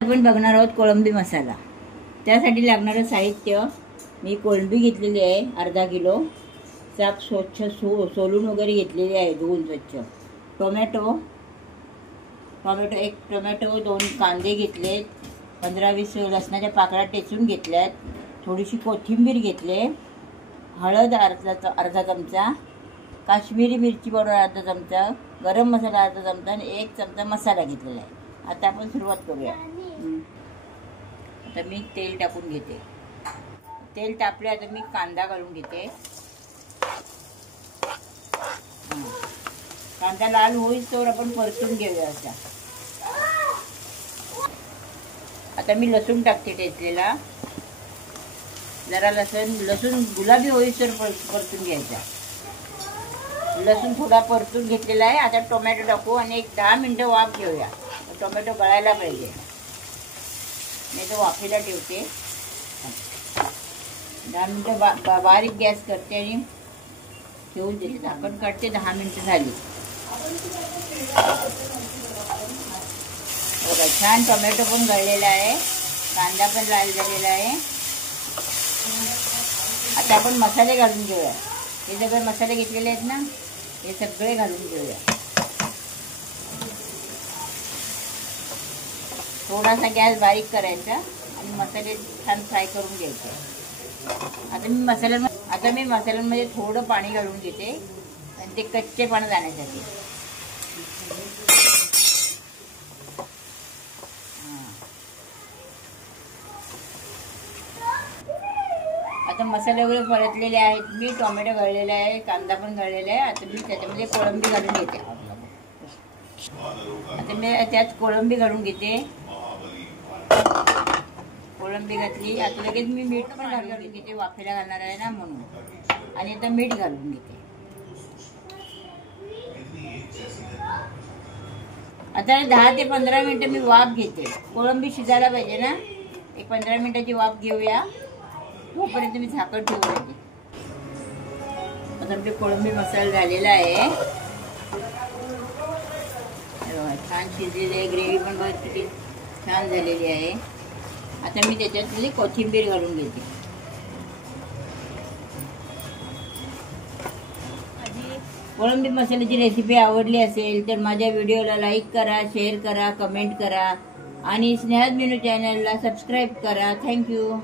आपण बघणार आहोत कोळंबी मसाला। त्यासाठी लागणारे साहित्य मी कोळंबी घेतलेली आहे अर्धा किलो, चाक स्वच्छ सोलून वगैरे घेतलेली आहे, धुवून स्वच्छ। टोमॅटो एक टोमॅटो, 2 कांदे घेतले, 15-20 लसणाच्या पाकळ्या टेचून घेतल्यात, थोडीशी कोथिंबीर घेतले, हळद अर्धा चमचा, काश्मीरी मिरची पावडर अर्धा चमचा, गरम मसाला अर्धा चमचा आणि 1 चमचा मसाला घेतलेला आहे। आता आपण सुरुवात करूया। आता मी तेल टाकून घेते। तेल तापले आता मी कांदा घालून घेते। कांदा लाल होईस्तोवर आपण परतून घेऊया। आता मी लसूण टाकते टेचलेला, जरा लसूण गुलाबी होईस्तोवर परतून घ्यायचा। लसूण थोडा परतून घेतलेला आहे। आता टोमॅटो टाकू आणि एक 10 मिनिटं वाफ घेऊया। टोमॅटो गळायला पाहिजे, मी तो वाफेला ठेवते। 10 मिनिटं बारीक गॅस करते आणि ठेवून देते, झाकण काढते। 10 मिनिटं झाली बघा, छान टोमॅटो पण गळलेला आहे, कांदा पण लाल झालेला आहे। आता आपण मसाले घालून घेऊया। हे सगळे मसाले घेतलेले आहेत ना, हे सगळे घालून घेऊया। थोडासा गॅस बारीक करायचा आणि मसाले छान फ्राय करून घ्यायचे। आता मी मसाल्यांमध्ये थोडं पाणी घालून घेते आणि ते कच्चेपणा जाण्यासाठी। आता मसाले वगैरे परतलेले आहेत, मी टोमॅटो गळलेला आहे, कांदा पण गळलेला आहे। आता मी त्याच्यामध्ये कोळंबी घालून घेते। आता मी त्यात कोळंबी घालून घेते। कोळंबी घातली, आता लगेच मी मीठ पण घालून घेते, वाफेला घालणार आहे ना म्हणून। आणि आता मीठ घालून घेते। आता 10 ते 15 मिनिटं मी वाफ घेते। कोळंबी शिजायला पाहिजे ना, एक 15 मिनिटाची वाफ घेऊया, तोपर्यंत मी झाकण ठेवून देते। आता आपली कोळंबी मसाला झालेला आहे, छान शिजलेली आहे, ग्रेव्ही पण बहुत किती छान झालेली आहे। आता मी त्याच्यातली कोथिंबीर घालून घेते। कोळंबी मसाल्याची रेसिपी आवडली असेल तर माझ्या व्हिडिओला लाईक करा, शेअर करा, कमेंट करा आणि स्नेहाज मेनू चॅनलला सबस्क्राईब करा। थँक्यू।